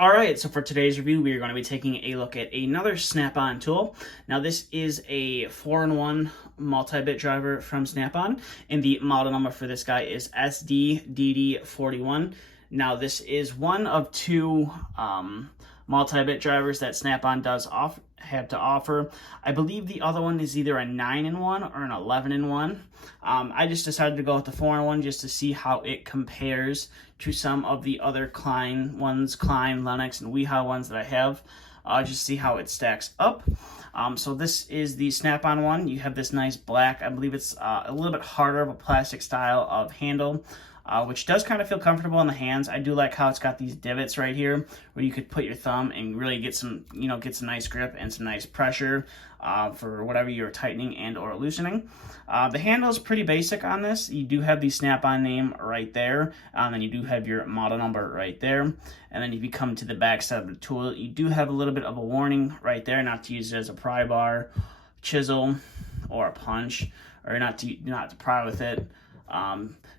All right, so for today's review, we are going to be taking a look at another Snap-on tool. Now, this is a 4-in-1 multi-bit driver from Snap-on, and the model number for this guy is SDDD41. Now, this is one of two multi-bit drivers that Snap-on does have to offer. I believe the other one is either a 9-in-1 or an 11-in-1. I just decided to go with the 4-in-1 just to see how it compares to some of the other Klein ones, Klein, Lennox, and Weehaw ones that I have, just to see how it stacks up. So this is the Snap-on one. You have this nice black, I believe it's a little bit harder of a plastic style of handle, which does kind of feel comfortable in the hands. I do like how it's got these divots right here where you could put your thumb and really get some, get some nice grip and some nice pressure for whatever you're tightening and or loosening. The handle is pretty basic on this. You do have the Snap-on name right there, and you do have your model number right there. And then if you come to the back side of the tool, you do have a little bit of a warning right there, not to use it as a pry bar, chisel, or a punch, or not to pry with it.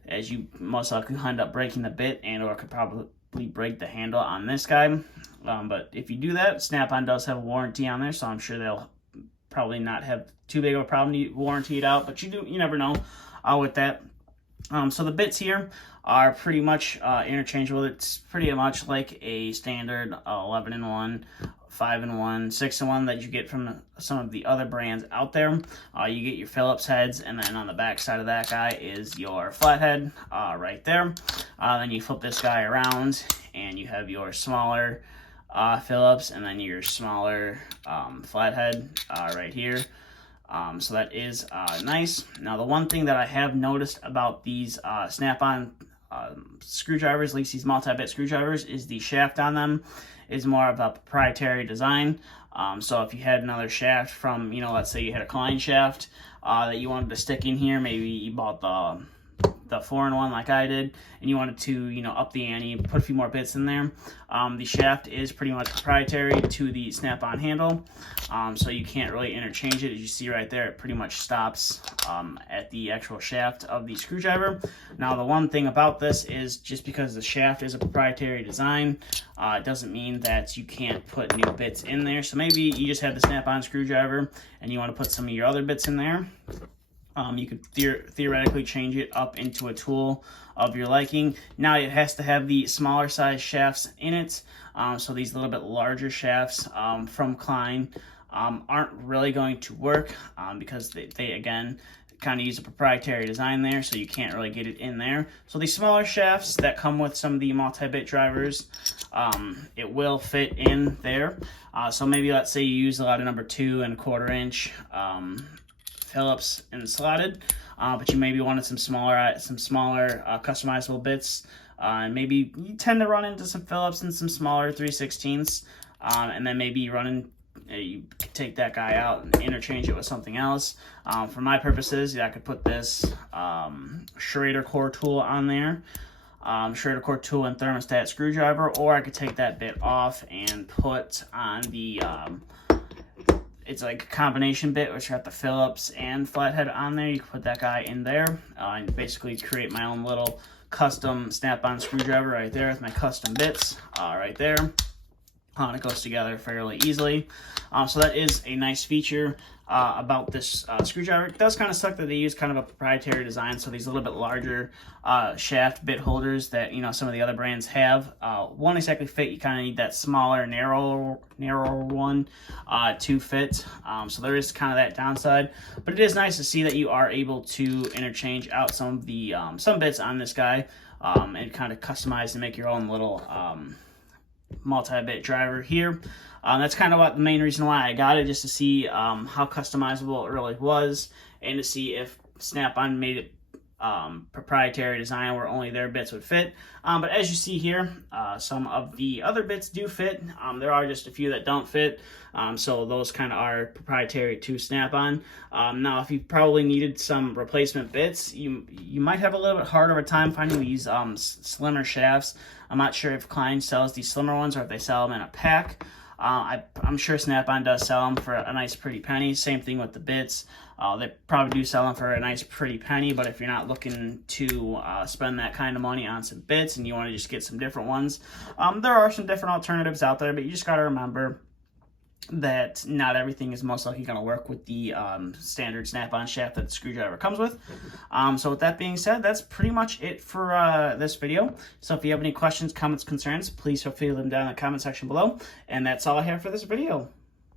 As you most likely end up breaking the bit and or could probably break the handle on this guy. But if you do that, Snap-on does have a warranty on there, so I'm sure they'll probably not have too big of a problem to warranty it out, but you never know with that. So the bits here are pretty much interchangeable. It's pretty much like a standard 11-in-1, 5-in-1, 6-in-1 that you get from some of the other brands out there. You get your Phillips heads, and then on the back side of that guy is your flathead right there. Then you flip this guy around, and you have your smaller Phillips, and then your smaller flathead right here. So that is nice. Now, the one thing that I have noticed about these Snap-on screwdrivers, at least these multi-bit screwdrivers, is the shaft on them is more of a proprietary design. So if you had another shaft from, let's say you had a Klein shaft that you wanted to stick in here, maybe you bought the 4-in-1 like I did, and you wanted to, up the ante, put a few more bits in there. The shaft is pretty much proprietary to the Snap-on handle, so you can't really interchange it. As you see right there, it pretty much stops at the actual shaft of the screwdriver. Now, the one thing about this is just because the shaft is a proprietary design, it doesn't mean that you can't put new bits in there. So maybe you just have the Snap-on screwdriver and you want to put some of your other bits in there. You could theoretically change it up into a tool of your liking. Now, it has to have the smaller size shafts in it. So these little bit larger shafts from Klein aren't really going to work because they again, kind of use a proprietary design there, so you can't really get it in there. So these smaller shafts that come with some of the multi-bit drivers, it will fit in there. So maybe let's say you use a lot of number 2 and 1/4 inch Phillips and slotted, but you maybe wanted some smaller customizable bits, and maybe you tend to run into some Phillips and some smaller 3/16ths, and then maybe you could take that guy out and interchange it with something else. For my purposes, I could put this Schrader core tool on there, Schrader core tool and thermostat screwdriver, or I could take that bit off and put on the it's like a combination bit, which got the Phillips and flathead on there. You can put that guy in there and basically create my own little custom Snap-on screwdriver right there with my custom bits right there. It goes together fairly easily. So that is a nice feature about this screwdriver. It does kind of suck that they use kind of a proprietary design, so these a little bit larger shaft bit holders that some of the other brands have won't exactly fit. You kind of need that smaller, narrower one to fit. So there is kind of that downside, but it is nice to see that you are able to interchange out some of the some bits on this guy and kind of customize and make your own little multi-bit driver here. That's kind of the main reason why I got it, just to see how customizable it really was, and to see if Snap-on made it proprietary design where only their bits would fit. But as you see here, some of the other bits do fit. There are just a few that don't fit, so those kind of are proprietary to Snap-on. Now, if you probably needed some replacement bits, you might have a little bit harder of a time finding these slimmer shafts. I'm not sure if Klein sells these slimmer ones or if they sell them in a pack. I'm sure Snap-on does sell them for a nice pretty penny. Same thing with the bits. They probably do sell them for a nice pretty penny, but if you're not looking to spend that kind of money on some bits and you want to just get some different ones, there are some different alternatives out there, but you just got to remember that not everything is most likely going to work with the standard Snap-on shaft that the screwdriver comes with. So with that being said, that's pretty much it for this video. So if you have any questions, comments, concerns, please feel free to leave them down in the comment section below. And that's all I have for this video.